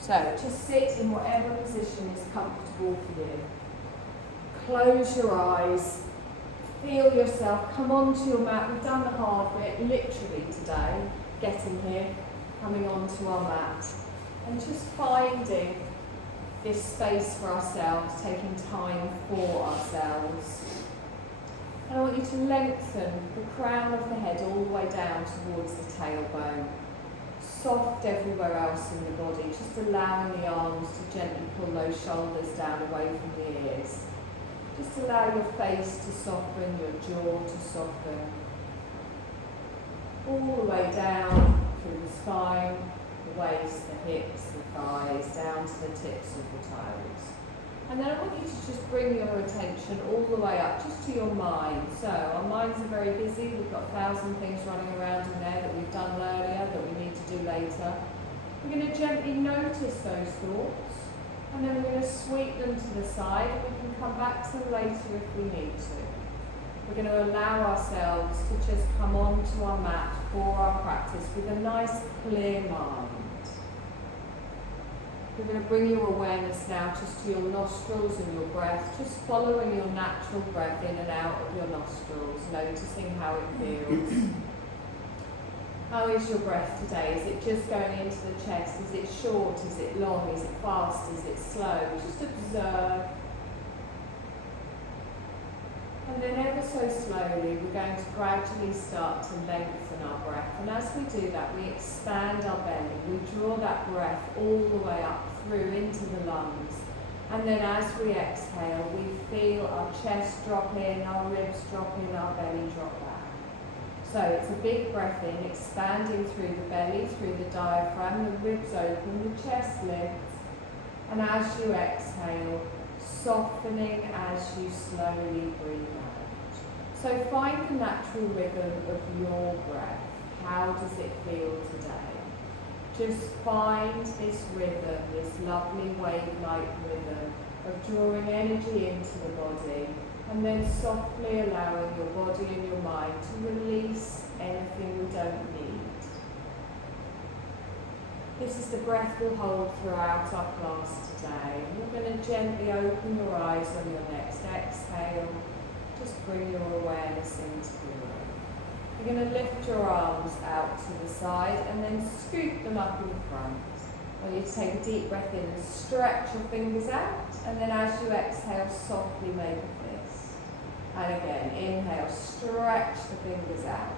So just sit in whatever position is comfortable for you. Close your eyes. Feel yourself come onto your mat. We've done the hard bit literally today, getting here, coming onto our mat. And just finding this space for ourselves, taking time for ourselves. And I want you to lengthen the crown of the head all the way down towards the tailbone. Soft everywhere else in the body, just allowing the arms to gently pull those shoulders down away from the ears. Just allow your face to soften, your jaw to soften. All the way down through the spine, the waist, the hips, the thighs, down to the tips of the toes. And then I want you to just bring your attention all the way up, just to your mind. So our minds are very busy. We've got 1,000 things running around in there that we've done earlier, that we need to do later. We're going to gently notice those thoughts, and then we're going to sweep them to the side, and we can come back to them later if we need to. We're going to allow ourselves to just come onto our mat for our practice with a nice clear mind. You're going to bring your awareness now just to your nostrils and your breath, just following your natural breath in and out of your nostrils, noticing how it feels. How is your breath today? Is it just going into the chest? Is it short? Is it long? Is it fast? Is it slow? Just observe. And then ever so slowly, we're going to gradually start to lengthen our breath. And as we do that, we expand our belly. We draw that breath all the way up through into the lungs. And then as we exhale, we feel our chest drop in, our ribs drop in, our belly drop back. So it's a big breath in, expanding through the belly, through the diaphragm, the ribs open, the chest lifts. And as you exhale, softening as you slowly breathe out. So find the natural rhythm of your breath. How does it feel today? Just find this rhythm, this lovely wave-like rhythm of drawing energy into the body and then softly allowing your body and your mind to release anything we don't need. This is the breath we'll hold throughout our class today. You're going to gently open your eyes on your next exhale. Just bring your awareness into the room. You're going to lift your arms out to the side and then scoop them up in front. I want you to take a deep breath in and stretch your fingers out. And then as you exhale, softly make a fist. And again, inhale, stretch the fingers out.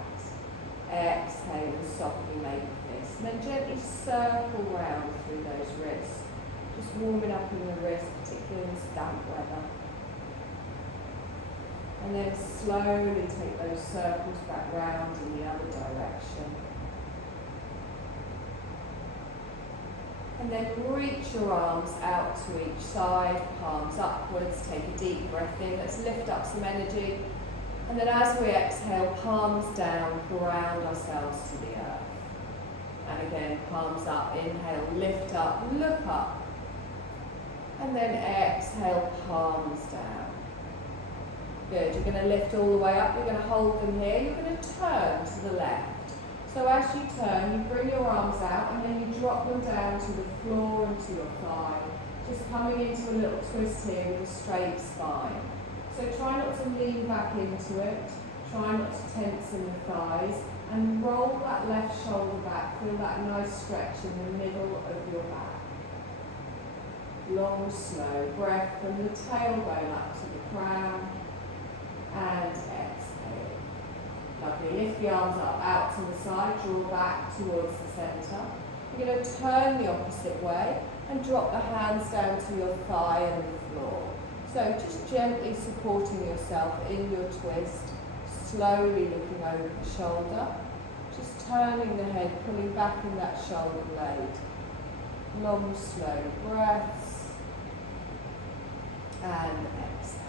Exhale and softly make a fist. And then gently circle round through those wrists. Just warming up in the wrists, particularly in this damp weather. And then slowly take those circles back round in the other direction. And then reach your arms out to each side, palms upwards, take a deep breath in. Let's lift up some energy. And then as we exhale, palms down, ground ourselves to the earth. And again, palms up, inhale, lift up, look up. And then exhale, palms down. Good, you're going to lift all the way up, you're going to hold them here, you're going to turn to the left. So as you turn, you bring your arms out and then you drop them down to the floor and to your thigh. Just coming into a little twist here with a straight spine. So try not to lean back into it, try not to tense in the thighs, and roll that left shoulder back, feel that nice stretch in the middle of your back. Long, slow breath from the tailbone up to the crown. And exhale. Lovely. Lift the arms up, out to the side, draw back towards the centre. You're going to turn the opposite way and drop the hands down to your thigh and the floor. So just gently supporting yourself in your twist, slowly looking over the shoulder, just turning the head, pulling back in that shoulder blade. Long, slow breaths. And exhale.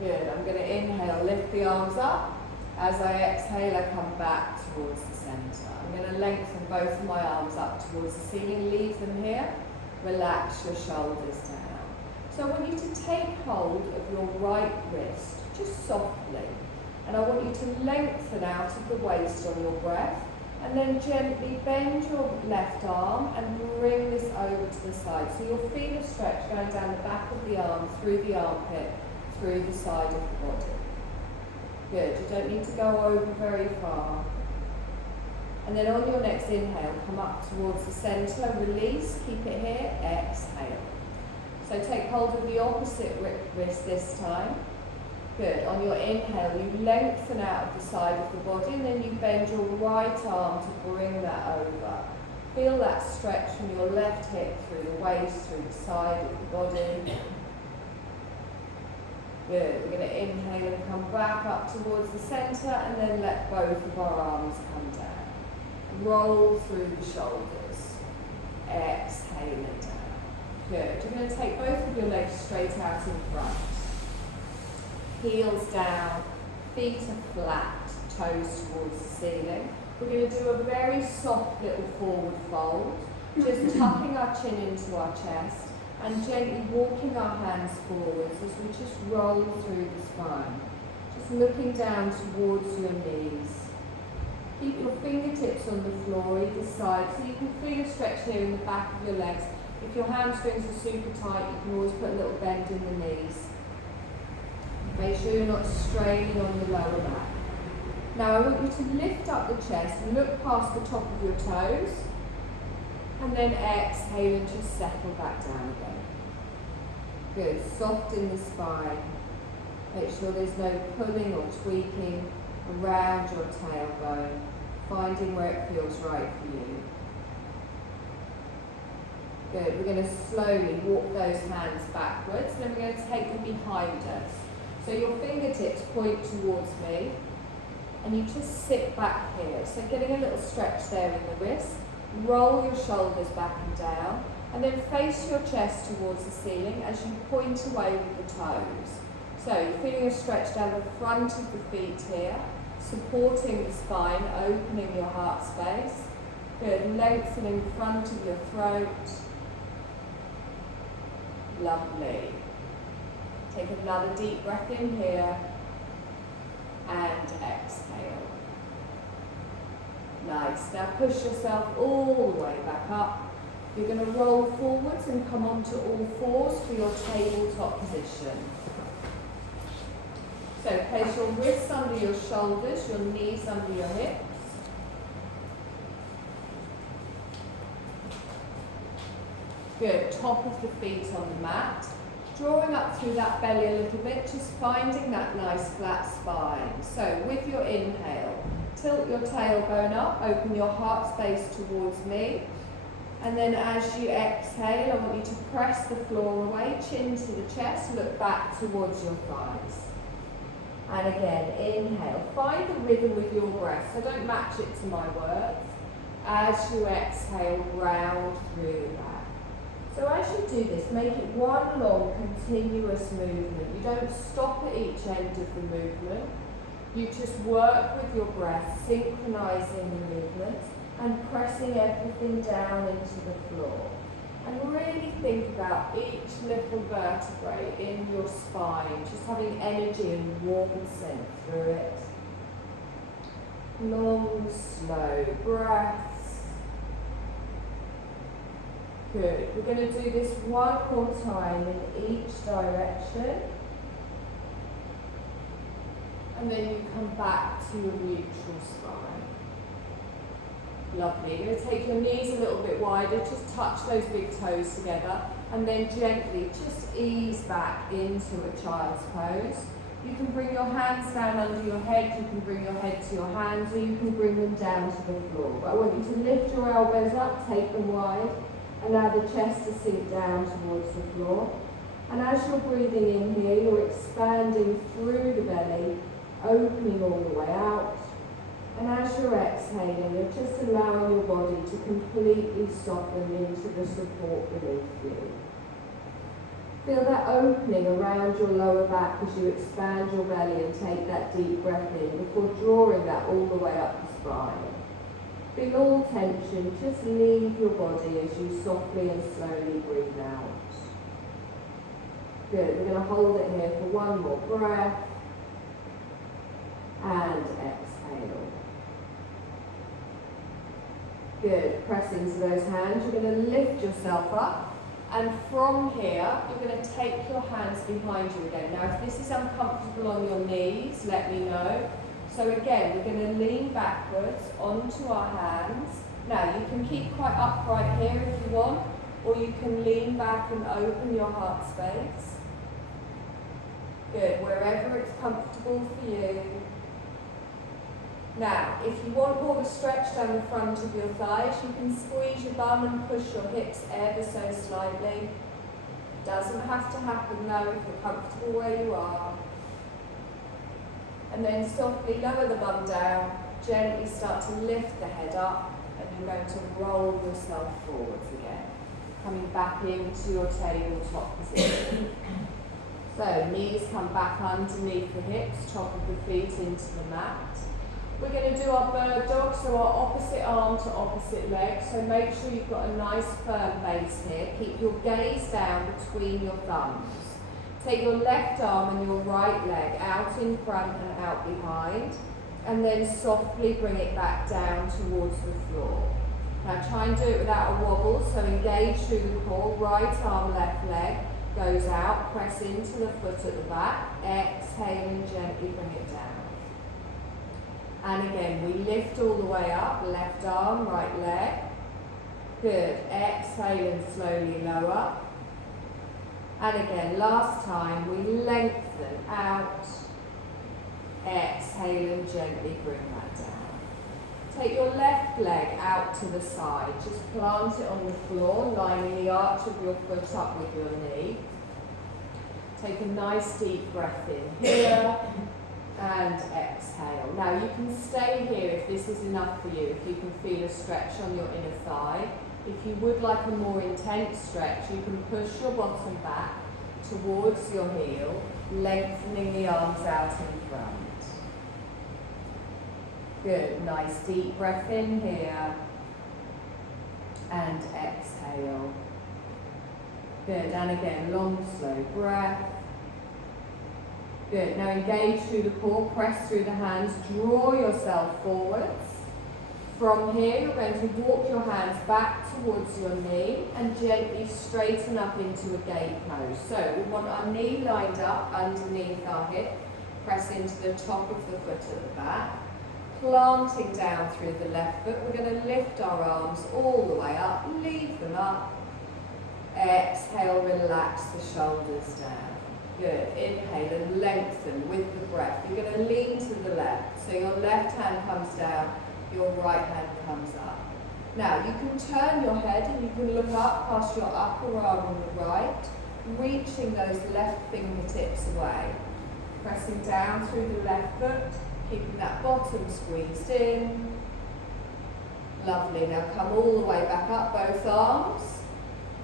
Good, I'm going to inhale, lift the arms up. As I exhale, I come back towards the centre. I'm going to lengthen both of my arms up towards the ceiling, leave them here. Relax your shoulders down. So I want you to take hold of your right wrist, just softly. And I want you to lengthen out of the waist on your breath. And then gently bend your left arm and bring this over to the side. So you'll feel a stretch going down the back of the arm, through the armpit, through the side of the body. Good, you don't need to go over very far. And then on your next inhale, come up towards the centre, release, keep it here, exhale. So take hold of the opposite wrist this time. Good, on your inhale, you lengthen out of the side of the body and then you bend your right arm to bring that over. Feel that stretch from your left hip through the waist, through the side of the body. Good, we're going to inhale and come back up towards the centre and then let both of our arms come down. Roll through the shoulders. Exhale it down. Good. You're going to take both of your legs straight out in front. Heels down, feet are flat, toes towards the ceiling. We're going to do a very soft little forward fold, just tucking our chin into our chest and gently walking our hands forwards as we just roll through the spine. Just looking down towards your knees. Keep your fingertips on the floor either side so you can feel a stretch here in the back of your legs. If your hamstrings are super tight, you can always put a little bend in the knees. Make sure you're not straining on the lower back. Now I want you to lift up the chest, look past the top of your toes, and then exhale and just settle back down again. Good, soften the spine. Make sure there's no pulling or tweaking around your tailbone, finding where it feels right for you. Good, we're going to slowly walk those hands backwards, and then we're going to take them behind us. So your fingertips point towards me, and you just sit back here. So getting a little stretch there in the wrist, roll your shoulders back and down, and then face your chest towards the ceiling as you point away with the toes. So you're feeling a stretch down the front of the feet here, supporting the spine, opening your heart space. Good, lengthening the front of your throat. Lovely. Take another deep breath in here and exhale. Nice. Now push yourself all the way back up. You're going to roll forwards and come onto all fours for your tabletop position. So place your wrists under your shoulders, your knees under your hips. Good, top of the feet on the mat. Drawing up through that belly a little bit, just finding that nice flat spine. So with your inhale, tilt your tailbone up, open your heart space towards me. And then as you exhale, I want you to press the floor away, chin to the chest, look back towards your thighs. And again, inhale. Find the rhythm with your breath, so don't match it to my words. As you exhale, round through the back. So as you do this, make it one long, continuous movement. You don't stop at each end of the movement. You just work with your breath, synchronizing the movements and pressing everything down into the floor. And really think about each little vertebrae in your spine, just having energy and warmth sent through it. Long, slow breaths. Good. We're going to do this one more time in each direction. And then you come back to your neutral spine. Lovely. You're going to take your knees a little bit wider, just touch those big toes together, and then gently just ease back into a child's pose. You can bring your hands down under your head, you can bring your head to your hands, or you can bring them down to the floor. But I want you to lift your elbows up, take them wide, allow the chest to sink down towards the floor. And as you're breathing in here, you're expanding through the belly, opening all the way out. And as you're exhaling, you're just allowing your body to completely soften into the support beneath you. Feel that opening around your lower back as you expand your belly and take that deep breath in before drawing that all the way up the spine. Feel all tension just leave your body as you softly and slowly breathe out. Good, we're going to hold it here for one more breath. And exhale. Good. Press into those hands. You're going to lift yourself up. And from here, you're going to take your hands behind you again. Now, if this is uncomfortable on your knees, let me know. So again, we're going to lean backwards onto our hands. Now, you can keep quite upright here if you want, or you can lean back and open your heart space. Good. Wherever it's comfortable for you. Now, if you want more of a stretch down the front of your thighs, you can squeeze your bum and push your hips ever so slightly. Doesn't have to happen though if you're comfortable where you are. And then softly lower the bum down, gently start to lift the head up, and you're going to roll yourself forwards again. Coming back into your tabletop position. So, knees come back underneath the hips, top of the feet into the mat. We're going to do our bird dog, so our opposite arm to opposite leg. So make sure you've got a nice firm base here. Keep your gaze down between your thumbs. Take your left arm and your right leg out in front and out behind. And then softly bring it back down towards the floor. Now try and do it without a wobble, so engage through the core. Right arm, left leg goes out. Press into the foot at the back. Exhale and gently bring it down. And again, we lift all the way up, left arm, right leg. Good. Exhale and slowly lower. And again, last time, we lengthen out. Exhale and gently bring that down. Take your left leg out to the side. Just plant it on the floor, lining the arch of your foot up with your knee. Take a nice deep breath in here. And exhale. Now you can stay here if this is enough for you, if you can feel a stretch on your inner thigh. If you would like a more intense stretch, you can push your bottom back towards your heel, lengthening the arms out in front. Good, nice deep breath in here. And exhale. Good, and again, long, slow breath. Good, now engage through the core, press through the hands, draw yourself forwards. From here, you're going to walk your hands back towards your knee and gently straighten up into a gate pose. So we want our knee lined up underneath our hip, press into the top of the foot at the back. Planting down through the left foot, we're going to lift our arms all the way up, leave them up. Exhale, relax the shoulders down. Good. Inhale and lengthen with the breath. You're going to lean to the left. So your left hand comes down, your right hand comes up. Now you can turn your head and you can look up past your upper arm on the right, reaching those left fingertips away. Pressing down through the left foot, keeping that bottom squeezed in. Lovely. Now come all the way back up, both arms.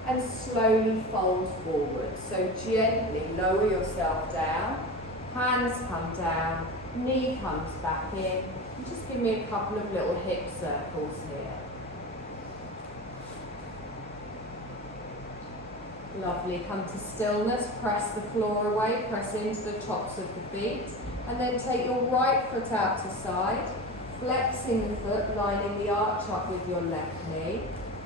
And slowly fold forward. So gently lower yourself down, hands come down, knee comes back in. And just give me a couple of little hip circles here. Lovely, come to stillness, press the floor away, press into the tops of the feet, and then take your right foot out to side, flexing the foot, lining the arch up with your left knee.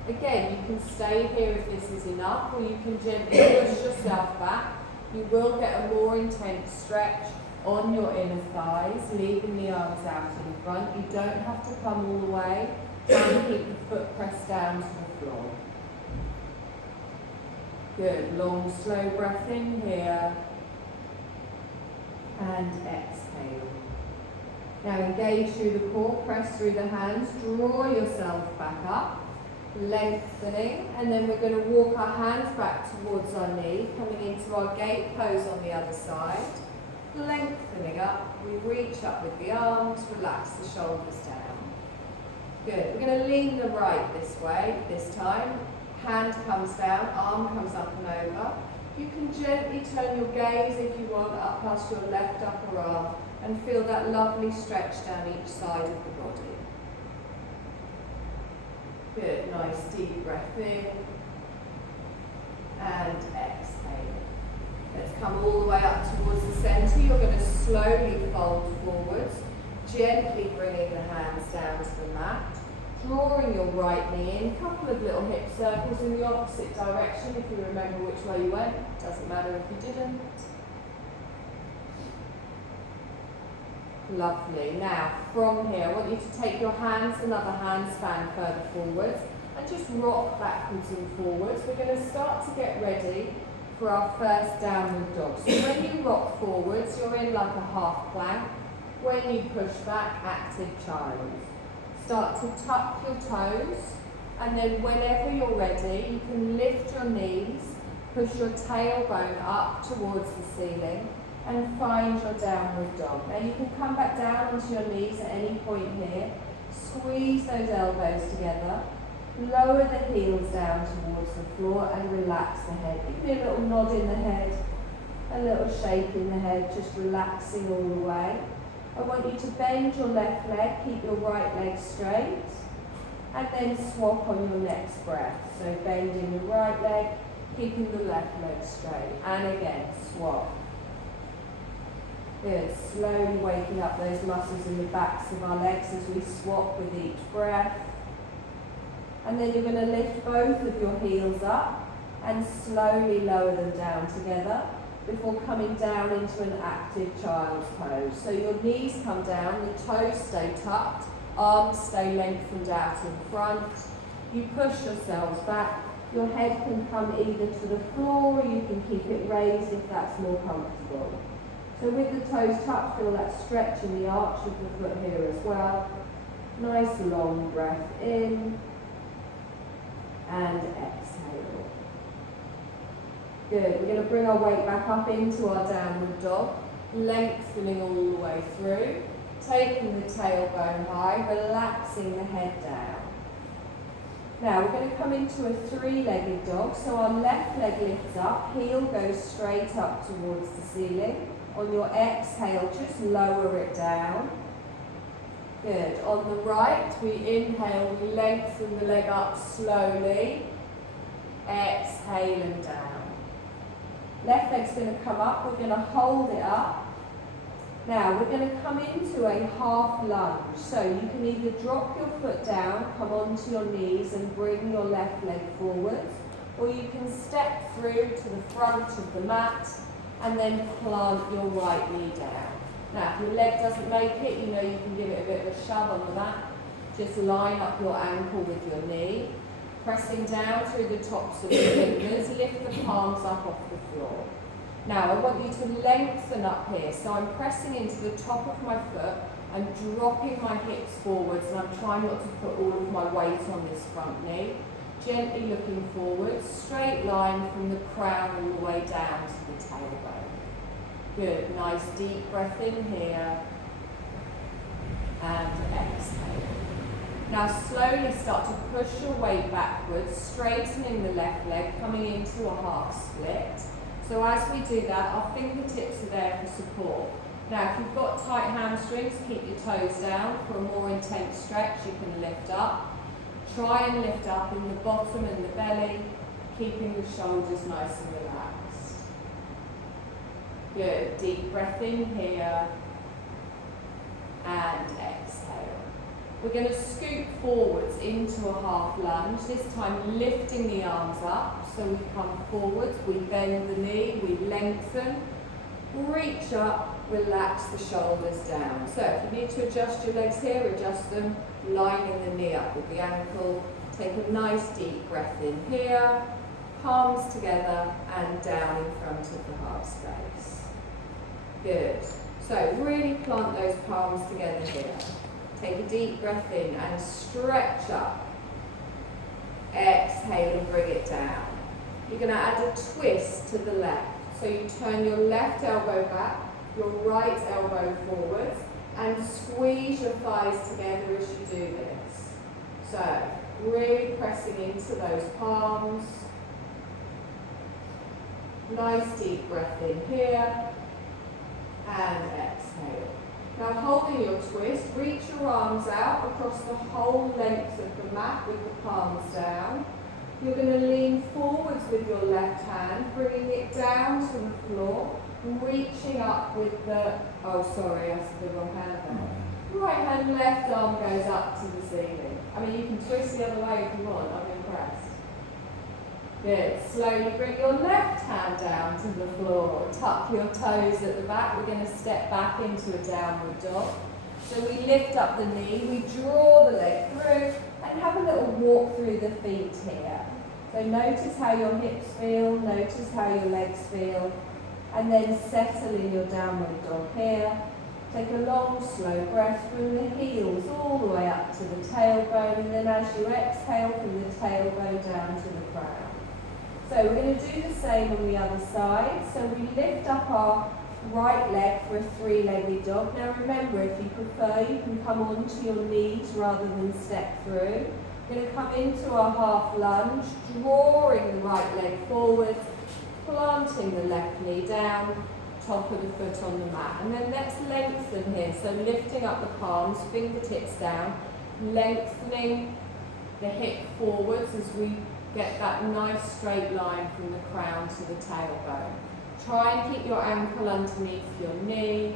Again, you can stay here if this is enough, or you can gently push yourself back. You will get a more intense stretch on your inner thighs, leaving the arms out in front. You don't have to come all the way. Try and keep the foot pressed down to the floor. Good, long, slow breath in here. And exhale. Now engage through the core, press through the hands, draw yourself back up. Lengthening, and then we're going to walk our hands back towards our knee, coming into our gate pose on the other side. Lengthening up, we reach up with the arms, relax the shoulders down. Good, we're going to lean the right this way, this time. Hand comes down, arm comes up and over. You can gently turn your gaze, if you want, up past your left upper arm and feel that lovely stretch down each side of the body. Good, nice deep breath in and exhale. Let's come all the way up towards the centre. You're going to slowly fold forwards, gently bringing the hands down to the mat. Drawing your right knee in, a couple of little hip circles in the opposite direction if you remember which way you went. Doesn't matter if you didn't. Lovely. Now, from here, I want you to take your hands, another handstand further forwards, and just rock backwards and forwards. We're going to start to get ready for our first downward dog. So when you rock forwards, you're in like a half plank. When you push back, active child. Start to tuck your toes, and then whenever you're ready, you can lift your knees, push your tailbone up towards the ceiling, and find your downward dog. Now you can come back down onto your knees at any point here, squeeze those elbows together, lower the heels down towards the floor and relax the head. Give me a little nod in the head, a little shake in the head, just relaxing all the way. I want you to bend your left leg, keep your right leg straight, and then swap on your next breath. So bending the right leg, keeping the left leg straight, and again, swap. Good, slowly waking up those muscles in the backs of our legs as we swap with each breath. And then you're going to lift both of your heels up and slowly lower them down together before coming down into an active child's pose. So your knees come down, the toes stay tucked, arms stay lengthened out in front. You push yourselves back. Your head can come either to the floor or you can keep it raised if that's more comfortable. So with the toes tucked, feel that stretch in the arch of the foot here as well. Nice long breath in and exhale. Good, we're going to bring our weight back up into our downward dog, lengthening all the way through, taking the tailbone high, relaxing the head down. Now we're going to come into a three-legged dog, so our left leg lifts up, heel goes straight up towards the ceiling. On your exhale, just lower it down. Good. On the right, we inhale, we lengthen the leg up slowly. Exhale and down. Left leg's going to come up, we're going to hold it up. Now, we're going to come into a half lunge. So you can either drop your foot down, come onto your knees and bring your left leg forwards, or you can step through to the front of the mat and then plant your right knee down. Now, if your leg doesn't make it, you know you can give it a bit of a shove on the mat. Just line up your ankle with your knee, pressing down through the tops of the fingers, lift the palms up off the floor. Now, I want you to lengthen up here. So I'm pressing into the top of my foot, I'm dropping my hips forwards, and I'm trying not to put all of my weight on this front knee. Gently looking forward, straight line from the crown all the way down to the tailbone. Good, nice deep breath in here and exhale. Now slowly start to push your weight backwards, straightening the left leg, coming into a half split. So as we do that, our fingertips are there for support. Now if you've got tight hamstrings, keep your toes down. For a more intense stretch, you can lift up. Try and lift up in the bottom and the belly, keeping the shoulders nice and relaxed. Good, deep breath in here and exhale. We're going to scoot forwards into a half lunge, this time lifting the arms up. So we come forwards, we bend the knee, we lengthen, reach up, relax the shoulders down. So if you need to adjust your legs here, adjust them, lining the knee up with the ankle. Take a nice deep breath in here, palms together and down in front of the heart space. Good. So really plant those palms together here. Take a deep breath in and stretch up. Exhale and bring it down. You're going to add a twist to the left. So you turn your left elbow back, your right elbow forwards, and squeeze your thighs together as you do this. So, really pressing into those palms. Nice deep breath in here, and exhale. Now holding your twist, reach your arms out across the whole length of the mat with the palms down. You're going to lean forwards with your left hand, bringing it down to the floor, reaching up with the, oh sorry, I said the wrong hand there. Right hand, left arm goes up to the ceiling. I mean, you can twist the other way if you want, I'm impressed. Good. Slowly bring your left hand down to the floor. Tuck your toes at the back. We're going to step back into a downward dog. So we lift up the knee, we draw the leg through, and have a little walk through the feet here. So notice how your hips feel, notice how your legs feel, and then settle in your downward dog here. Take a long, slow breath, bring the heels all the way up to the tailbone, and then as you exhale, bring the tailbone down to the crown. So we're going to do the same on the other side. So we lift up our right leg for a three-legged dog. Now remember, if you prefer, you can come onto your knees rather than step through. We're going to come into our half lunge, drawing the right leg forward, planting the left knee down, top of the foot on the mat. And then let's lengthen here. So lifting up the palms, fingertips down, lengthening the hip forwards as we get that nice straight line from the crown to the tailbone. Try and keep your ankle underneath your knee. You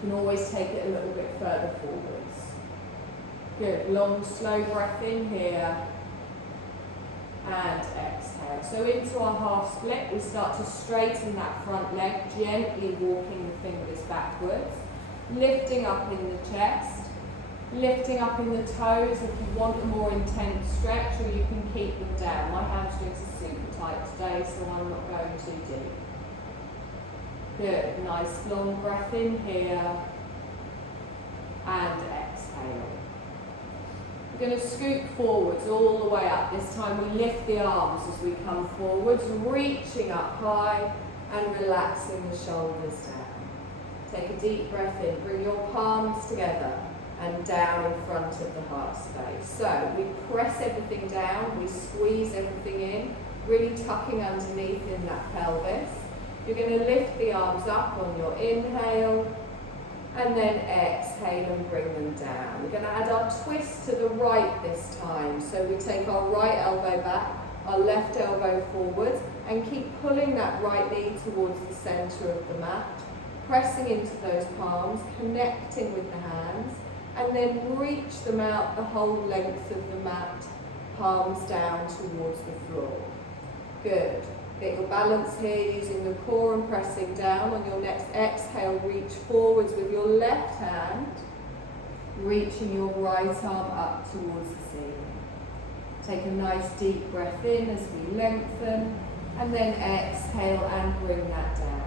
can always take it a little bit further forwards. Good. Long, slow breath in here. And exhale. So into our half split, we start to straighten that front leg, gently walking the fingers backwards. Lifting up in the chest. Lifting up in the toes if you want a more intense stretch, or you can keep them down. My hamstrings are super tight today, so I'm not going too deep. Good. Nice long breath in here. And exhale. We're going to scoot forwards all the way up. This time we lift the arms as we come forwards, reaching up high and relaxing the shoulders down. Take a deep breath in. Bring your palms together and down in front of the heart space. So we press everything down, we squeeze everything in, really tucking underneath in that pelvis. You're going to lift the arms up on your inhale, and then exhale and bring them down. We're going to add our twist to the right this time. So we take our right elbow back, our left elbow forward, and keep pulling that right knee towards the center of the mat, pressing into those palms, connecting with the hands, and then reach them out the whole length of the mat, palms down towards the floor. Good. Get your balance here using the core and pressing down. On your next exhale, reach forwards with your left hand, reaching your right arm up towards the ceiling. Take a nice deep breath in as we lengthen, and then exhale and bring that down.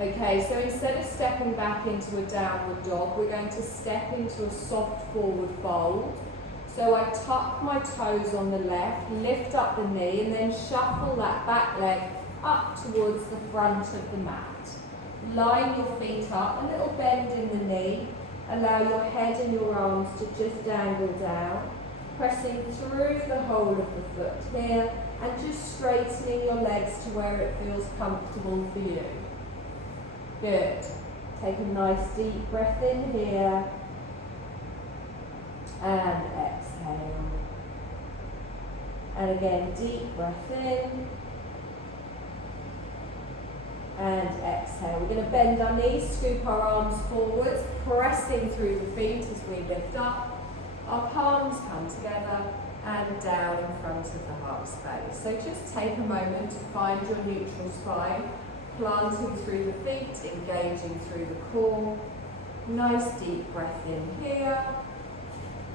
Okay, so instead of stepping back into a downward dog, we're going to step into a soft forward fold. So I tuck my toes on the left, lift up the knee, and then shuffle that back leg up towards the front of the mat. Line your feet up, a little bend in the knee. Allow your head and your arms to just dangle down, pressing through the whole of the foot here, and just straightening your legs to where it feels comfortable for you. Good. Take a nice deep breath in here. And exhale. And again, deep breath in. And exhale. We're going to bend our knees, scoop our arms forwards, pressing through the feet as we lift up. Our palms come together and down in front of the heart space. So just take a moment to find your neutral spine, planting through the feet, engaging through the core. Nice deep breath in here.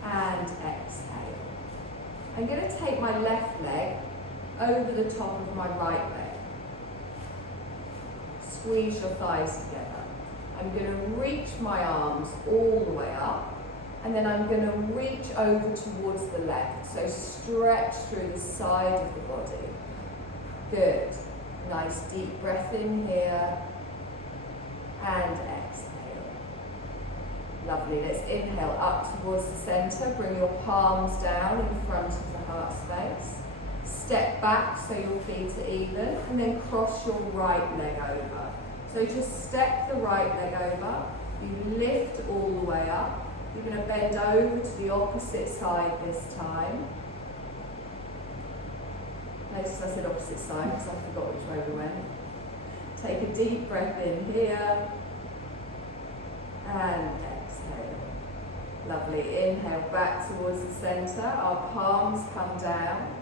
And exhale. I'm going to take my left leg over the top of my right leg. Squeeze your thighs together. I'm going to reach my arms all the way up, and then I'm going to reach over towards the left. So stretch through the side of the body. Good. Nice deep breath in here. And exhale. Lovely. Let's inhale up towards the center. Bring your palms down in front of the heart space. Step back so your feet are even, and then cross your right leg over. So just step the right leg over. You lift all the way up. You're going to bend over to the opposite side this time. Notice I said opposite side because I forgot which way we went. Take a deep breath in here. And exhale. Lovely. Inhale back towards the centre. Our palms come down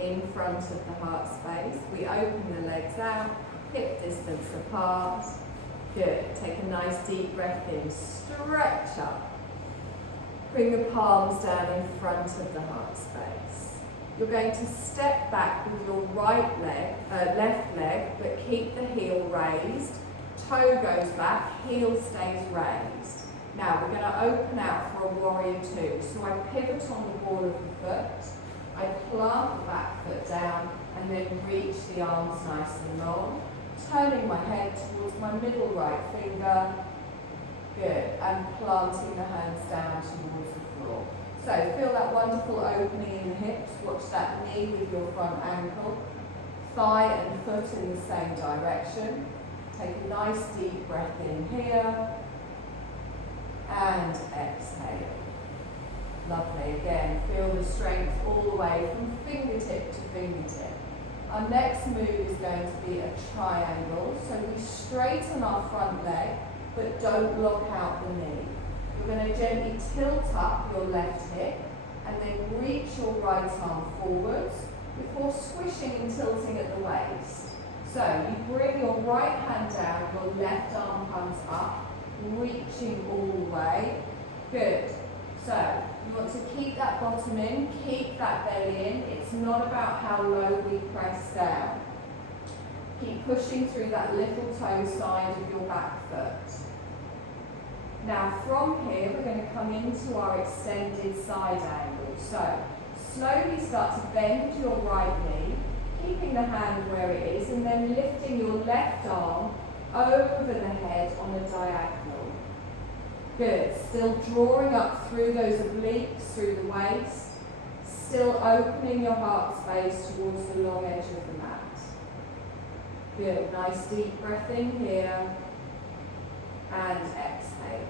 in front of the heart space. We open the legs out, hip distance apart. Good. Take a nice deep breath in. Stretch up. Bring the palms down in front of the heart space. You're going to step back with your left leg, but keep the heel raised. Toe goes back, heel stays raised. Now we're going to open out for a warrior two. So I pivot on the ball of the foot. I plant the back foot down and then reach the arms nice and long. Turning my head towards my middle right finger. Good. And planting the hands down towards the floor. So feel that wonderful opening in the hips. Watch that knee with your front ankle. Thigh and foot in the same direction. Take a nice deep breath in here. And exhale. Lovely. Again, feel the strength all the way from fingertip to fingertip. Our next move is going to be a triangle. So we straighten our front leg, but don't lock out the knee. You're going to gently tilt up your left hip and then reach your right arm forwards before swishing and tilting at the waist. So you bring your right hand down, your left arm comes up, reaching all the way. Good. So you want to keep that bottom in, keep that belly in. It's not about how low we press down. Keep pushing through that little toe side of your back foot. Now from here, we're going to come into our extended side angle. So slowly start to bend your right knee, keeping the hand where it is, and then lifting your left arm over the head on a diagonal. Good. Still drawing up through those obliques, through the waist. Still opening your heart space towards the long edge of the mat. Good. Nice deep breath in here. And exhale.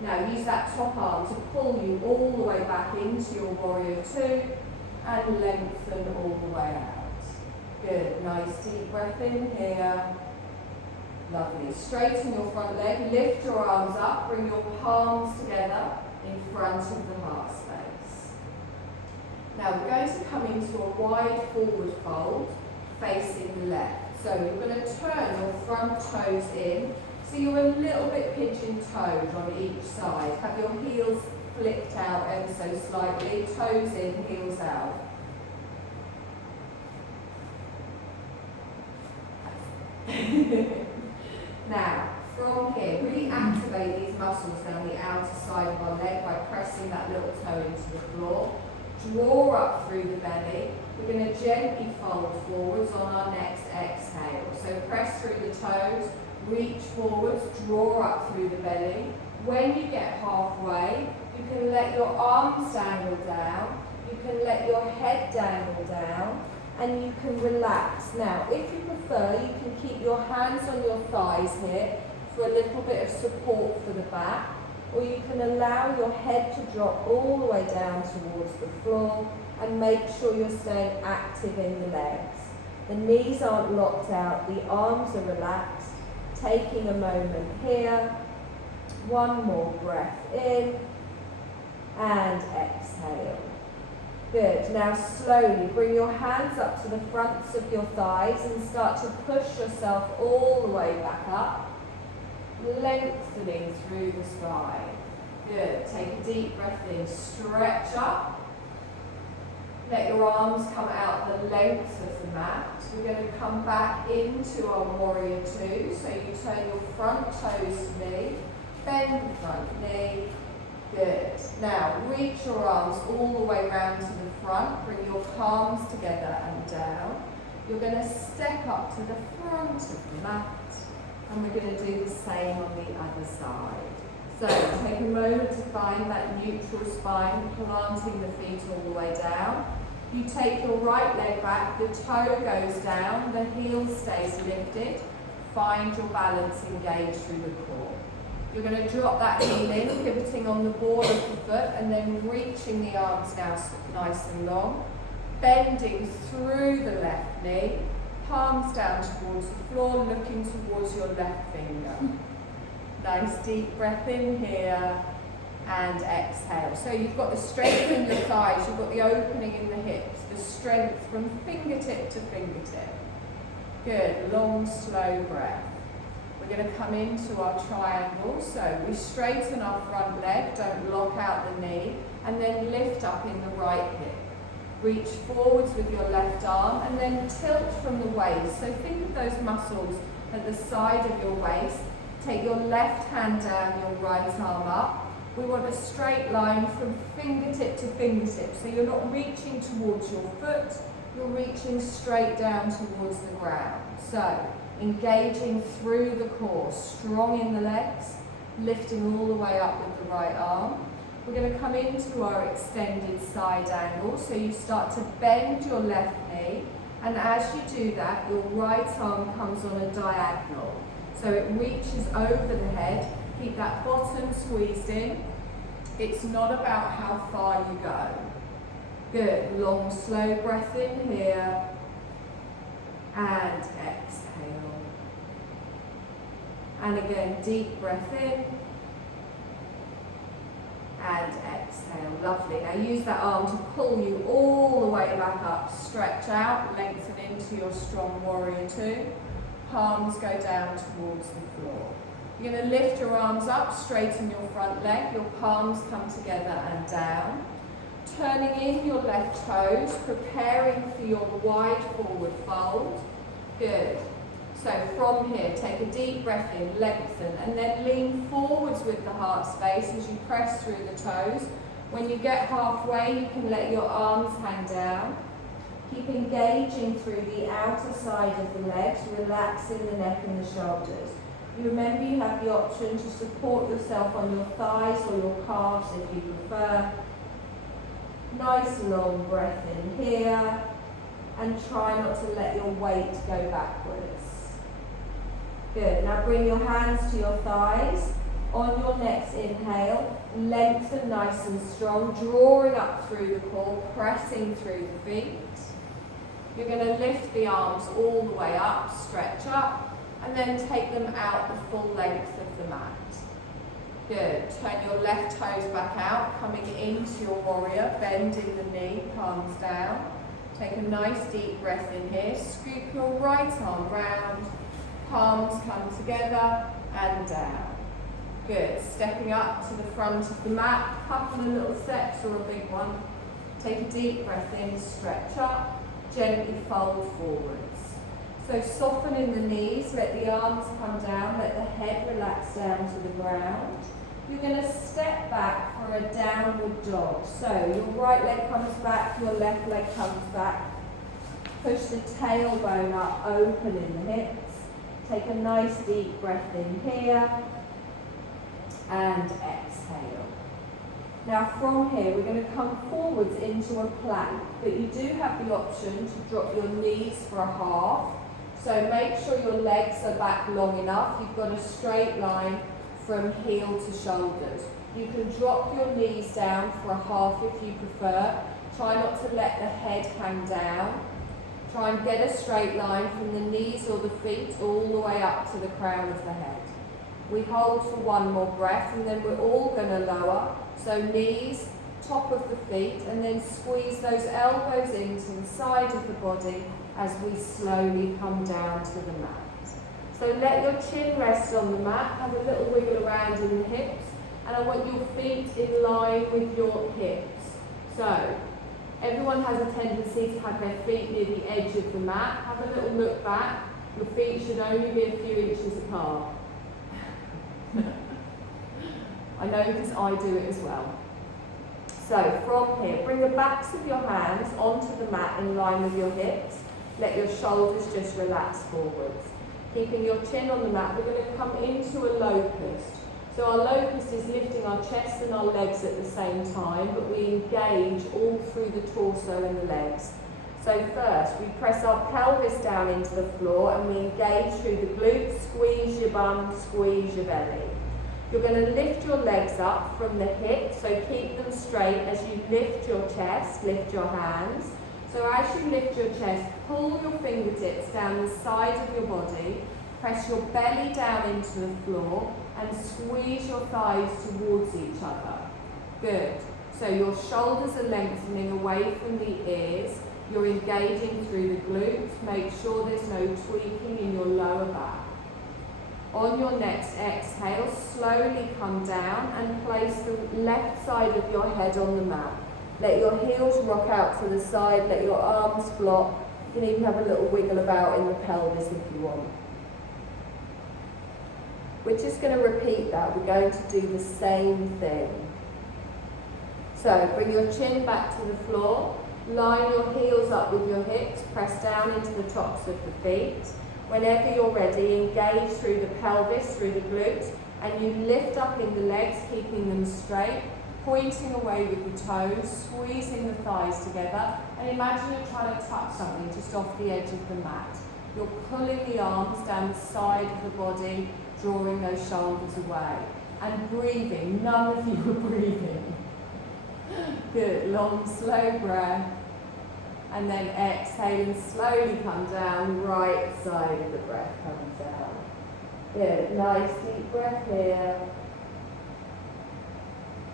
Now use that top arm to pull you all the way back into your warrior two and lengthen all the way out. Good. Nice deep breath in here. Lovely. Straighten your front leg, lift your arms up, bring your palms together in front of the heart space. Now we're going to come into a wide forward fold facing left. So you're going to turn your front toes in, so you're a little bit pigeon-toed on each side. Have your heels flicked out ever so slightly, toes in, heels out. Now, from here, really activate these muscles down the outer side of our leg by pressing that little toe into the floor. Draw up through the belly. We're going to gently fold forwards on our next exhale. So press through the toes, reach forwards, draw up through the belly. When you get halfway, you can let your arms dangle down, you can let your head dangle down, and you can relax. Now, if you prefer, you can keep your hands on your thighs here for a little bit of support for the back, or you can allow your head to drop all the way down towards the floor and make sure you're staying active in the legs. The knees aren't locked out, the arms are relaxed. Taking a moment here. One more breath in and exhale. Good. Now slowly bring your hands up to the fronts of your thighs and start to push yourself all the way back up, lengthening through the spine. Good. Take a deep breath in. Stretch up. Let your arms come out the length of the mat. We're going to come back into our warrior two. So you turn your front toes to knee, bend the front knee. Good. Now reach your arms all the way round to the front. Bring your palms together and down. You're going to step up to the front of the mat. And we're going to do the same on the other side. So take a moment to find that neutral spine, planting the feet all the way down. You take your right leg back, the toe goes down, the heel stays lifted. Find your balance, engage through the core. You're going to drop that heel in, pivoting on the ball of the foot, and then reaching the arms now nice and long. Bending through the left knee, palms down towards the floor, looking towards your left finger. Nice deep breath in here and exhale. So you've got the strength in your thighs, you've got the opening in the hips, the strength from fingertip to fingertip. Good, long, slow breath. We're going to come into our triangle. So we straighten our front leg, don't lock out the knee, and then lift up in the right hip. Reach forwards with your left arm and then tilt from the waist. So think of those muscles at the side of your waist. Take your left hand down, your right arm up. We want a straight line from fingertip to fingertip. So you're not reaching towards your foot, you're reaching straight down towards the ground. So engaging through the core, strong in the legs, lifting all the way up with the right arm. We're going to come into our extended side angle. So you start to bend your left knee, and as you do that, your right arm comes on a diagonal. So it reaches over the head. Keep that bottom squeezed in. It's not about how far you go. Good. Long, slow breath in here. And exhale. And again, deep breath in. And exhale. Lovely. Now use that arm to pull you all the way back up. Stretch out, lengthen into your strong warrior two. Palms go down towards the floor. You're going to lift your arms up, straighten your front leg. Your palms come together and down. Turning in your left toes, preparing for your wide forward fold. Good. So from here, take a deep breath in, lengthen, and then lean forwards with the heart space as you press through the toes. When you get halfway, you can let your arms hang down. Keep engaging through the outer side of the legs, relaxing the neck and the shoulders. You remember you have the option to support yourself on your thighs or your calves if you prefer. Nice long breath in here, and try not to let your weight go backwards. Good. Now bring your hands to your thighs. On your next inhale, lengthen nice and strong, drawing up through the core, pressing through the feet. You're going to lift the arms all the way up, stretch up, and then take them out the full length of the mat. Good. Turn your left toes back out, coming into your warrior, bending the knee, palms down. Take a nice deep breath in here. Scoop your right arm round, palms come together and down. Good. Stepping up to the front of the mat, couple of little steps or a big one. Take a deep breath in, stretch up, gently fold forwards. So soften in the knees, let the arms come down, let the head relax down to the ground. You're going to step back for a downward dog. So your right leg comes back, your left leg comes back. Push the tailbone up, open in the hips. Take a nice deep breath in here. And exhale. Now from here, we're going to come forwards into a plank, but you do have the option to drop your knees for a half. So make sure your legs are back long enough. You've got a straight line from heel to shoulders. You can drop your knees down for a half if you prefer. Try not to let the head hang down. Try and get a straight line from the knees or the feet all the way up to the crown of the head. We hold for one more breath and then we're all going to lower. So knees, top of the feet, and then squeeze those elbows into the side of the body as we slowly come down to the mat. So let your chin rest on the mat, have a little wiggle around in the hips, and I want your feet in line with your hips. So everyone has a tendency to have their feet near the edge of the mat. Have a little look back. Your feet should only be a few inches apart. I know because I do it as well. So from here, bring the backs of your hands onto the mat in line with your hips. Let your shoulders just relax forwards. Keeping your chin on the mat, we're going to come into a locust. So our locust is lifting our chest and our legs at the same time, but we engage all through the torso and the legs. So first, we press our pelvis down into the floor and we engage through the glutes, squeeze your bum, squeeze your belly. You're going to lift your legs up from the hips, so keep them straight as you lift your chest, lift your hands. So as you lift your chest, pull your fingertips down the side of your body, press your belly down into the floor and squeeze your thighs towards each other. Good. So your shoulders are lengthening away from the ears. You're engaging through the glutes. Make sure there's no tweaking in your lower back. On your next exhale, slowly come down and place the left side of your head on the mat. Let your heels rock out to the side, let your arms flop. You can even have a little wiggle about in the pelvis if you want. We're just going to repeat that. We're going to do the same thing. So bring your chin back to the floor. Line your heels up with your hips. Press down into the tops of the feet. Whenever you're ready, engage through the pelvis, through the glutes, and you lift up in the legs, keeping them straight, pointing away with the toes, squeezing the thighs together, and imagine you're trying to touch something just off the edge of the mat. You're pulling the arms down the side of the body, drawing those shoulders away, and breathing. None of you are breathing. Good, long, slow breath. And then exhale and slowly come down, right side of the breath comes down. Good, nice deep breath here.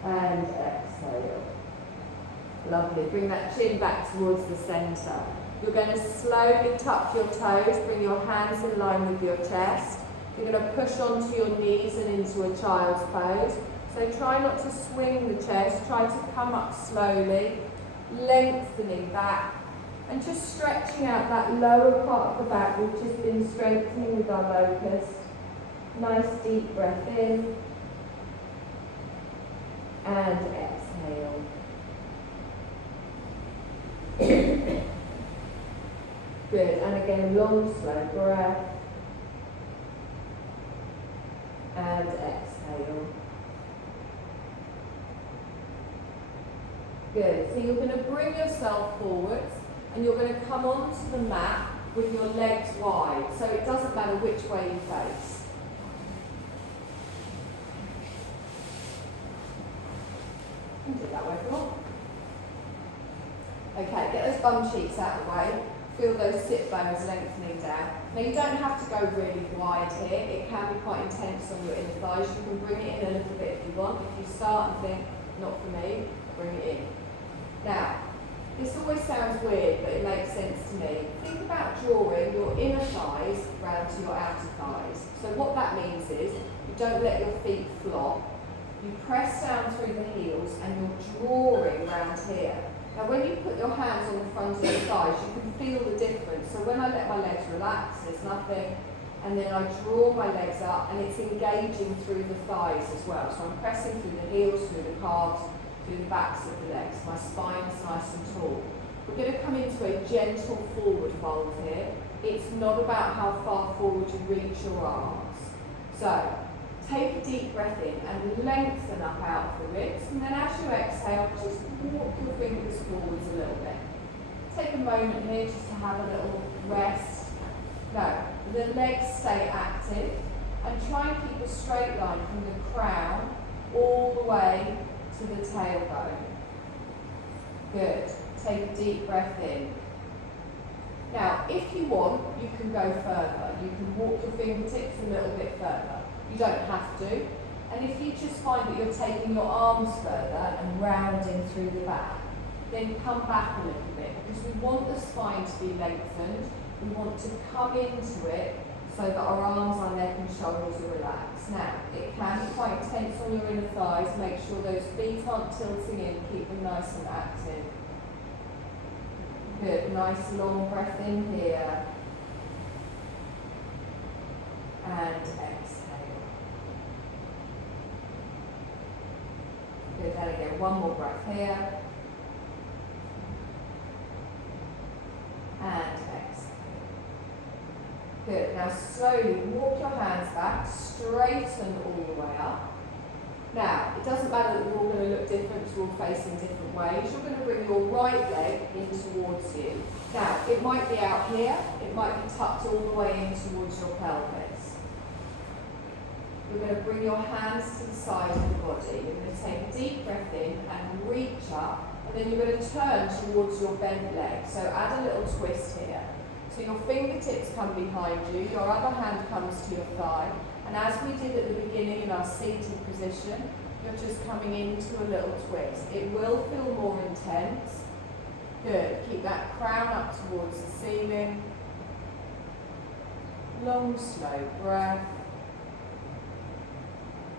And exhale. Lovely, bring that chin back towards the centre. You're going to slowly tuck your toes, bring your hands in line with your chest. You're going to push onto your knees and into a child's pose. So try not to swing the chest, try to come up slowly, lengthening back, and just stretching out that lower part of the back, which has been strengthening with our locust. Nice deep breath in, and exhale. Good, and again, long, slow breath, and exhale. Good, so you're going to bring yourself forwards and you're going to come onto the mat with your legs wide, so it doesn't matter which way you face. You can do it that way if you want. Okay, get those bum cheeks out of the way. Feel those sit bones lengthening down. Now you don't have to go really wide here. It can be quite intense on your inner thighs. You can bring it in a little bit if you want. If you start and think, not for me, bring it in. Now, this always sounds weird, but it makes sense to me. Think about drawing your inner thighs round to your outer thighs. So what that means is, you don't let your feet flop. You press down through the heels and you're drawing round here. Now when you put your hands on the front of your thighs, you can feel the difference. So when I let my legs relax, there's nothing. And then I draw my legs up and it's engaging through the thighs as well. So I'm pressing through the heels, through the calves, through the backs of the legs. My spine is nice and tall. We're going to come into a gentle forward fold here. It's not about how far forward you reach your arms. So take a deep breath in and lengthen up out the ribs. And then as you exhale, just walk your fingers forwards a little bit. Take a moment here just to have a little rest. No, the legs stay active. And try and keep a straight line from the crown all the way to the tailbone. Good. Take a deep breath in. Now, if you want, you can go further. You can walk your fingertips a little bit further. You don't have to. And if you just find that you're taking your arms further and rounding through the back, then come back a little bit, because we want the spine to be lengthened. We want to come into it so that our arms, our neck and shoulders are relaxed. Now, it can be quite tense on your inner thighs. Make sure those feet aren't tilting in. Keep them nice and active. Good. Nice long breath in here. And exhale. Good. And again, one more breath here. And exhale. Good. Now slowly walk your hands back, straighten all the way up. Now, it doesn't matter that we're all going to look different, we're all facing different ways. You're going to bring your right leg in towards you. Now, it might be out here, it might be tucked all the way in towards your pelvis. You're going to bring your hands to the side of the body. You're going to take a deep breath in and reach up, and then you're going to turn towards your bent leg. So add a little twist here. So your fingertips come behind you, your other hand comes to your thigh, and as we did at the beginning in our seated position, you're just coming into a little twist. It will feel more intense. Good. Keep that crown up towards the ceiling. Long, slow breath.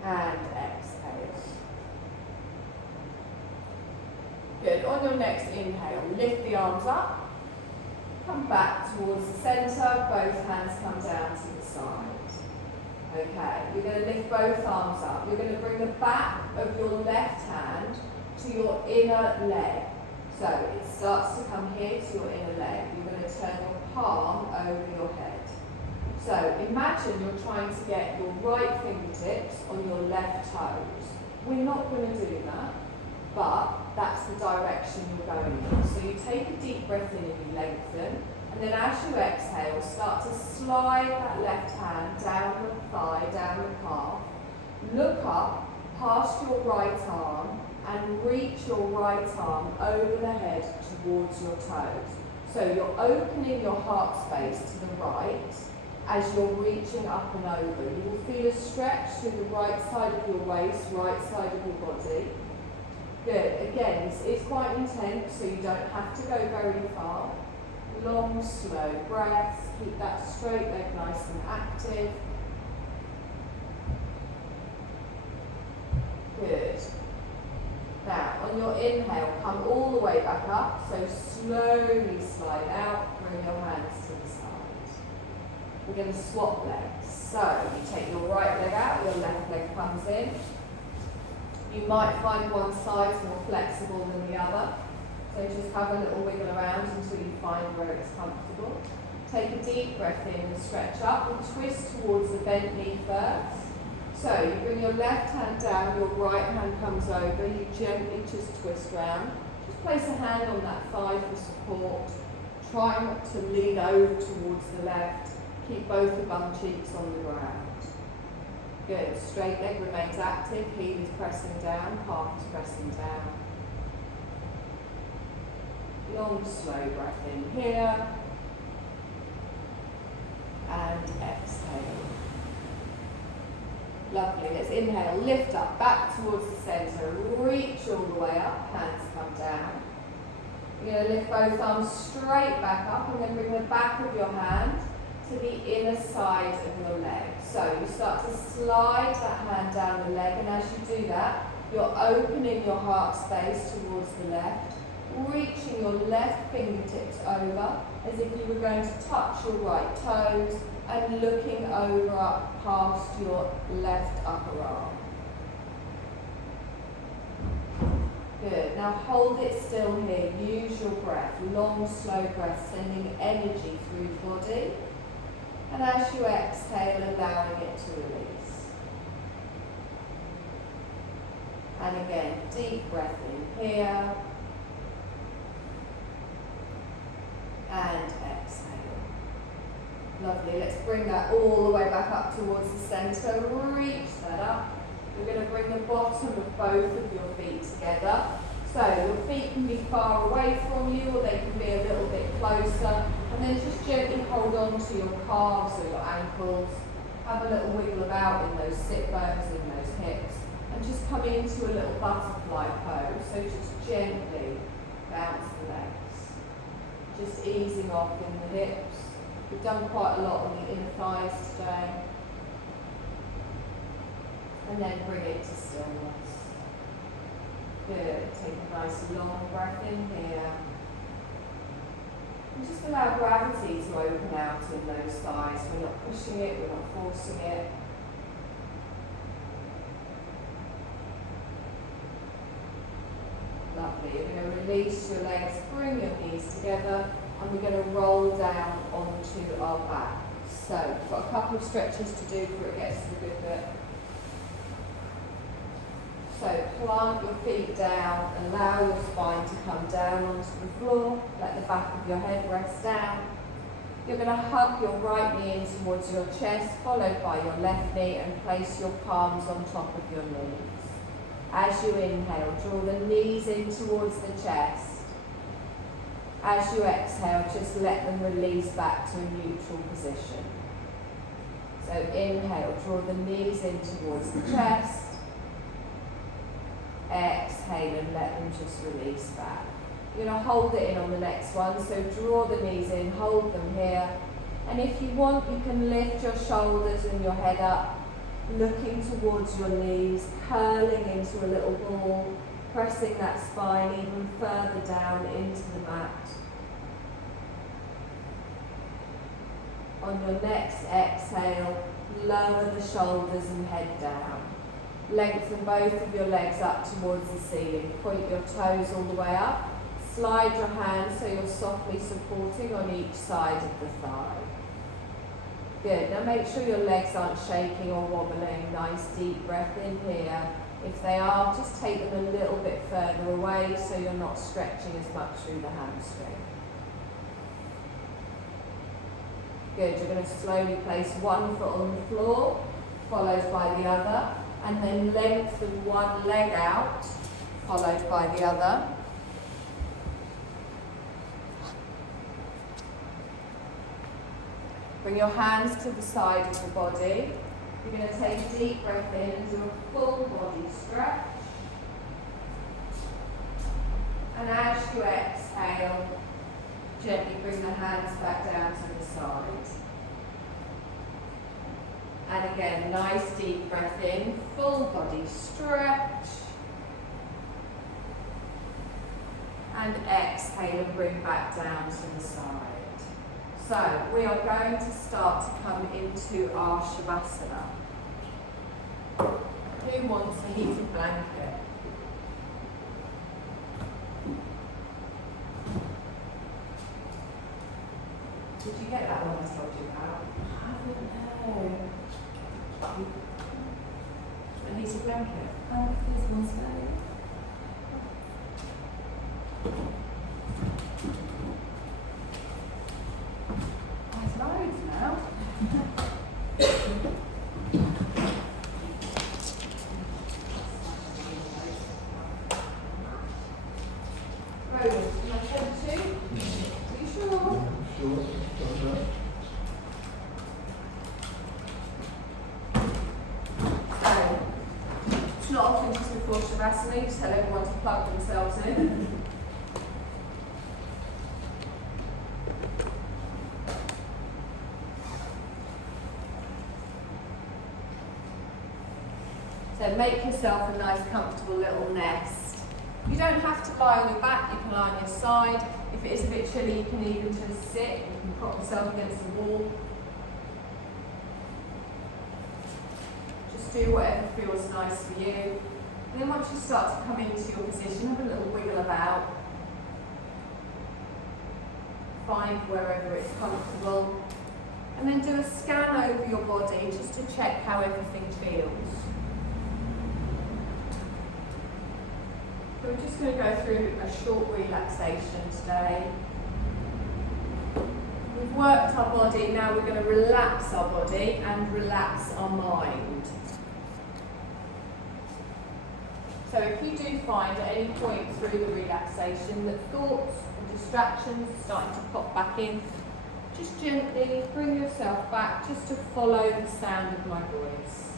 And exhale. Good. On your next inhale, lift the arms up. Come back towards the centre. Both hands come down to the side. Okay, you're going to lift both arms up. You're going to bring the back of your left hand to your inner leg. So it starts to come here to your inner leg. You're going to turn your palm over your head. So imagine you're trying to get your right fingertips on your left toes. We're not going to do that, but that's the direction you're going in. So you take a deep breath in and you lengthen. And then as you exhale, start to slide that left hand down the thigh, down the calf. Look up past your right arm and reach your right arm over the head towards your toes. So you're opening your heart space to the right as you're reaching up and over. You will feel a stretch through the right side of your waist, right side of your body. Good. Again, this is quite intense, so you don't have to go very far. Long, slow breaths. Keep that straight leg nice and active. Good. Now, on your inhale, come all the way back up. So slowly slide out. Bring your hands to the side. We're going to swap legs. So you take your right leg out, your left leg comes in. You might find one side more flexible than the other. So just have a little wiggle around until you find where it's comfortable. Take a deep breath in and stretch up and twist towards the bent knee first. So you bring your left hand down, your right hand comes over, you gently just twist round. Just place a hand on that thigh for support. Try not to lean over towards the left. Keep both the bum cheeks on the ground. Good. Straight leg remains active, heel is pressing down, calf is pressing down. Long, slow breath in here. And exhale. Lovely. Let's inhale, lift up, back towards the centre. Reach all the way up, hands come down. You're going to lift both arms straight back up and then bring the back of your hand to the inner side of your leg. So you start to slide that hand down the leg, and as you do that, you're opening your heart space towards the left, reaching your left fingertips over as if you were going to touch your right toes and looking over up past your left upper arm. Good. Now hold it still here. Use your breath. Long, slow breath, sending energy through the body. And as you exhale, allowing it to release. And again, deep breath in here. And exhale. Lovely. Let's bring that all the way back up towards the centre. Reach that up. We're going to bring the bottom of both of your feet together. So your feet can be far away from you, or they can be a little bit closer. And then just gently hold on to your calves or your ankles. Have a little wiggle about in those sit bones, in those hips. And just come into a little butterfly pose. So just gently bounce the legs. Just easing off in the hips. We've done quite a lot on the inner thighs today. And then bring it to stillness. Good. Take a nice long breath in here. And just allow gravity to open out in those thighs. We're not pushing it, we're not forcing it. Lovely. You're going to release your legs, bring your knees together, and we're going to roll down onto our back. So we've got a couple of stretches to do before it gets to the good bit. So plant your feet down, allow your spine to come down onto the floor, let the back of your head rest down. You're going to hug your right knee in towards your chest, followed by your left knee, and place your palms on top of your knees. As you inhale, draw the knees in towards the chest. As you exhale, just let them release back to a neutral position. So inhale, draw the knees in towards the chest. Exhale and let them just release back. You're going to hold it in on the next one, so draw the knees in, hold them here. And if you want, you can lift your shoulders and your head up, looking towards your knees, curling into a little ball, pressing that spine even further down into the mat. On your next exhale, lower the shoulders and head down. Lengthen both of your legs up towards the ceiling. Point your toes all the way up. Slide your hands so you're softly supporting on each side of the thigh. Good. Now make sure your legs aren't shaking or wobbling. Nice deep breath in here. If they are, just take them a little bit further away so you're not stretching as much through the hamstring. Good. You're going to slowly place one foot on the floor, followed by the other, and then lengthen one leg out, followed by the other. Bring your hands to the side of the body. You're going to take a deep breath in and do a full body stretch. And as you exhale, gently bring the hands back down to the side. And again, nice deep breath in, full body stretch. And exhale and bring back down to the side. So we are going to start to come into our Shavasana. Who wants a heated blanket? Did you get that one I told you about? I haven't, no. A heated blanket? There's one spare. There's loads now. Roland, do you want to send two? Are you sure? Sure. So, it's not often just before Shavasana, you just tell everyone to plug themselves in. So make yourself a nice comfortable little nest. You don't have to lie on your back, you can lie on your side. If it is a bit chilly, you can even just sit, you can prop yourself against the wall. Just do whatever feels nice for you. And then once you start to come into your position, have a little wiggle about. Find wherever it's comfortable. And then do a scan over your body just to check how everything feels. So we're just going to go through a short relaxation today. We've worked our body, now we're going to relax our body and relax our mind. So if you do find at any point through the relaxation that thoughts and distractions are starting to pop back in, just gently bring yourself back just to follow the sound of my voice.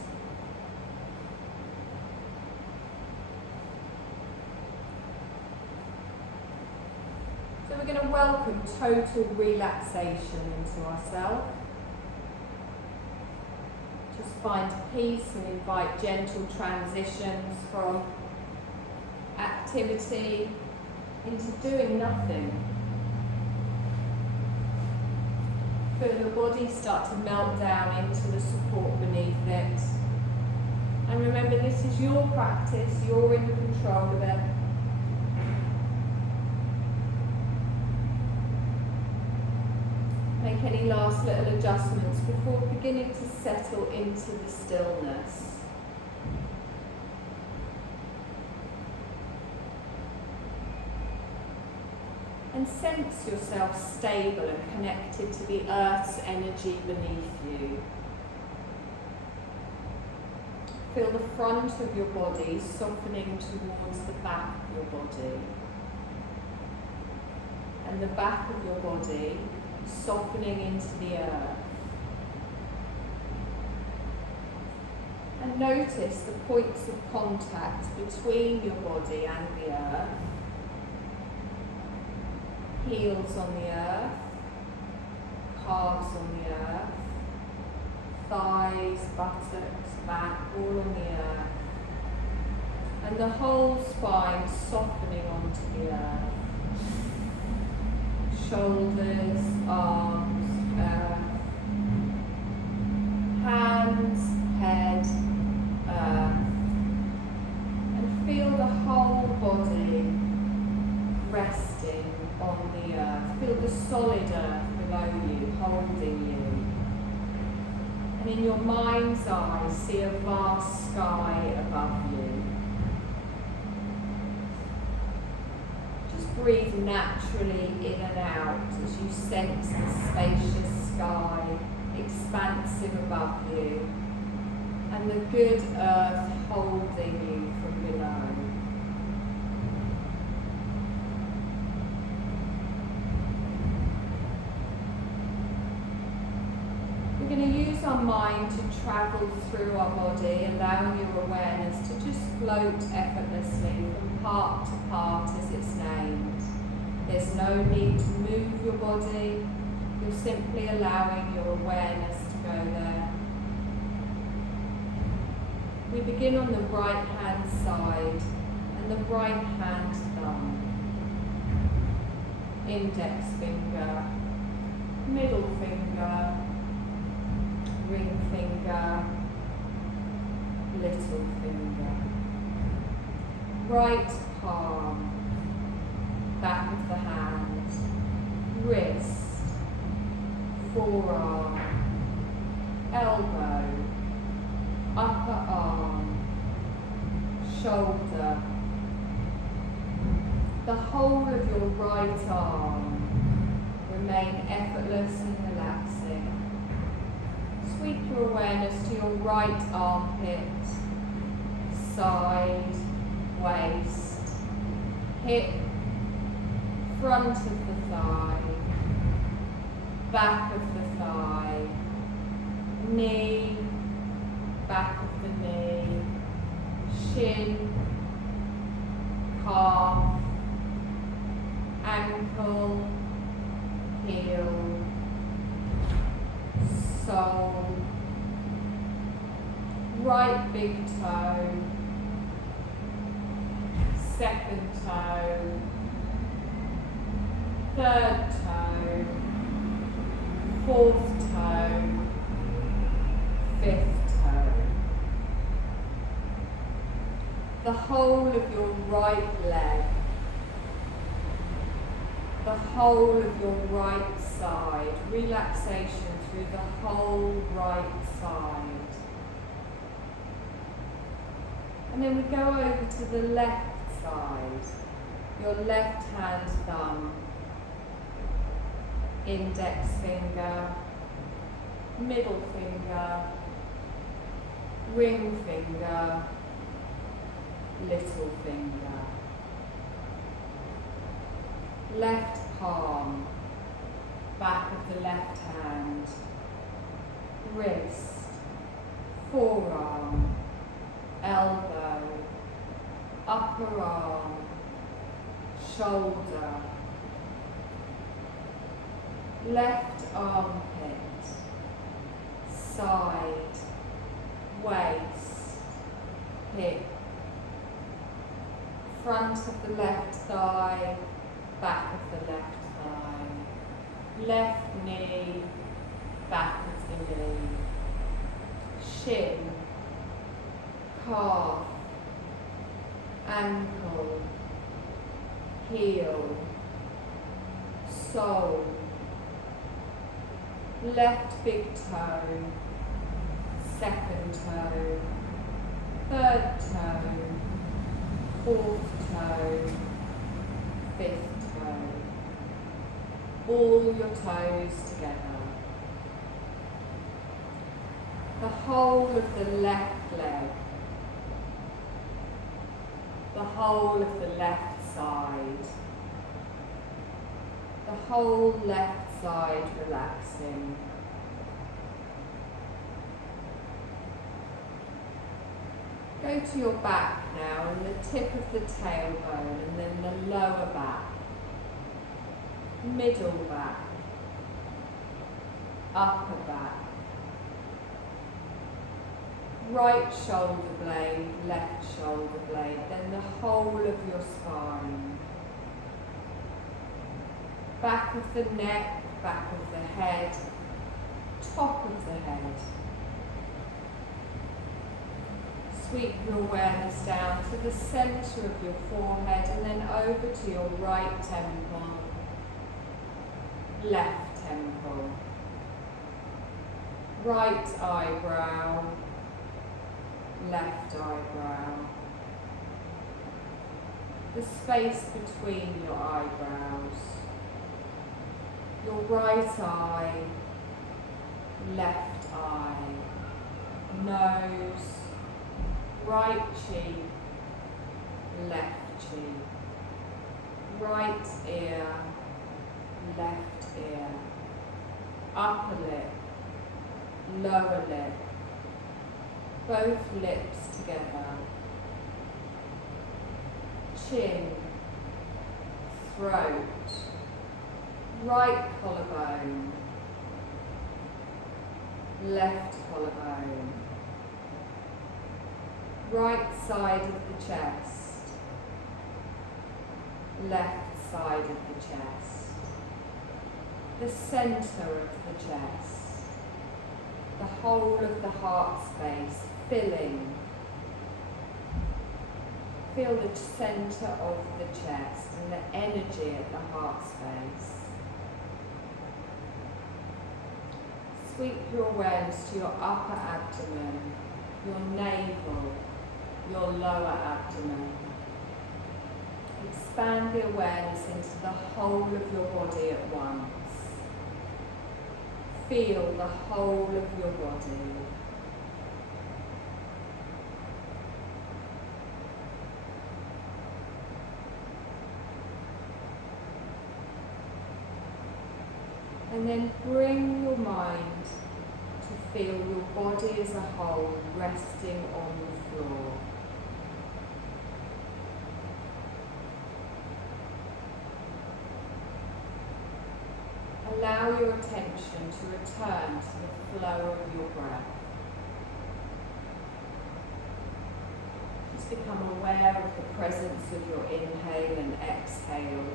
So we're going to welcome total relaxation into ourselves. Just find peace and invite gentle transitions from activity into doing nothing. Feel your body start to melt down into the support beneath it. And remember, this is your practice, you're in control of it. Make any last little adjustments before beginning to settle into the stillness. And sense yourself stable and connected to the earth's energy beneath you. Feel the front of your body softening towards the back of your body. And the back of your body softening into the earth. And notice the points of contact between your body and the earth. Heels on the earth, calves on the earth, thighs, buttocks, back, all on the earth. And the whole spine softening onto the earth. Shoulders, arms, earth. Hands, head, earth. And feel the whole body resting on the earth. Feel the solid earth below you, holding you. And in your mind's eye, see a vast sky above you. Just breathe naturally in and out as you sense the spacious sky expansive above you and the good earth holding you from below. We're going to use our mind to travel through our body, allowing your awareness to just float effortlessly from part to part as it's named. There's no need to move your body, you're simply allowing your awareness to go there. We begin on the right hand side and the right hand thumb, index finger, middle finger, ring finger, little finger, right palm, back of the hand, wrist, forearm, elbow, upper arm, shoulder, the whole of your right arm. Remain effortless and relaxing. Sweep your awareness to your right armpit, side, waist, hip, front of the thigh, back of the thigh, knee, back of the knee, shin, calf, ankle, heel, sole, right big toe, second toe, third toe, fourth toe, fifth toe. The whole of your right leg, the whole of your right side, relaxation through the whole right side. And then we go over to the left side, your left hand thumb, index finger, middle finger, ring finger, little finger. Left palm, back of the left hand, wrist, forearm, elbow, upper arm, shoulder, left armpit, side, waist, hip, front of the left thigh, back of the left thigh, left knee, back of the knee, shin, calf, ankle, heel, sole, left big toe, second toe, third toe, fourth toe, fifth toe. All your toes together. The whole of the left leg. The whole of the left side. The whole left side relaxing. Go to your back now and the tip of the tailbone, and then the lower back, middle back, upper back, right shoulder blade, left shoulder blade, then the whole of your spine. Back of the neck, back of the head, top of the head. Sweep your awareness down to the centre of your forehead and then over to your right temple, left temple, right eyebrow, left eyebrow, the space between your eyebrows, your right eye, left eye, nose, right cheek, left cheek, right ear, left ear, upper lip, lower lip, both lips together, chin, throat, right collarbone, left collarbone, right side of the chest, left side of the chest, the centre of the chest, the whole of the heart space filling. Feel the centre of the chest and the energy at the heart space. Sweep your awareness to your upper abdomen, your navel, your lower abdomen. Expand the awareness into the whole of your body at once. Feel the whole of your body. And then bring your mind to feel your body as a whole resting on the floor. Allow your attention to return to the flow of your breath. Just become aware of the presence of your inhale and exhale.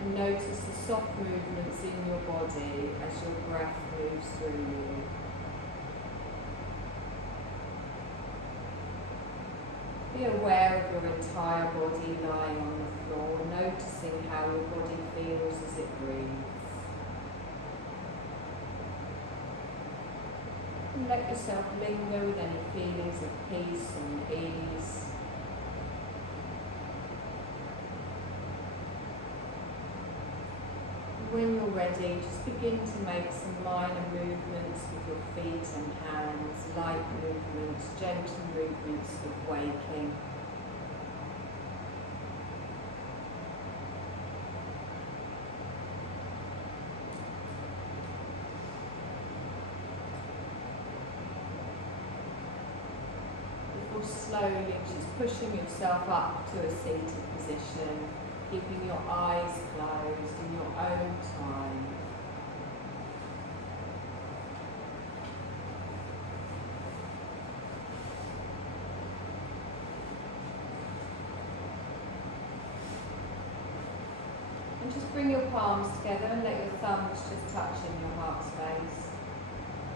And notice the soft movements in your body as your breath moves through you. Be aware of your entire body lying on the floor, noticing how your body feels as it breathes. And let yourself linger with any feelings of peace and ease. When you're ready, just begin to make some minor movements with your feet and hands, light movements, gentle movements of waking. Before slowly just pushing yourself up to a seated position, keeping your eyes closed in your own time. And just bring your palms together and let your thumbs just touch in your heart space.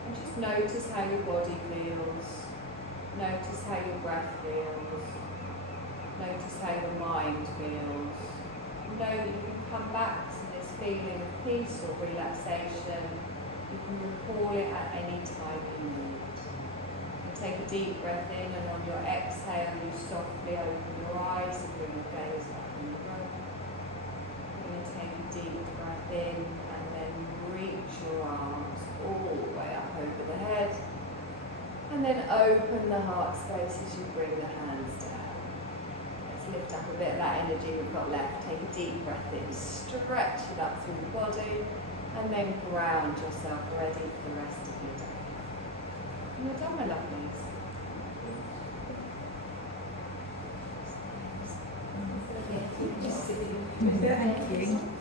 And just notice how your body feels. Notice how your breath feels. Notice how your mind feels. Know that you can come back to this feeling of peace or relaxation. You can recall it at any time you need. And take a deep breath in, and on your exhale you softly open your eyes and bring your gaze back in the room. You're going to take a deep breath in and then reach your arms all the way up over the head. And then open the heart space as you bring the hands down. Lift up a bit of that energy we've got left. Take a deep breath in, stretch it up through the body, and then ground yourself ready for the rest of your day. And you're done, my lovelies. Thank you.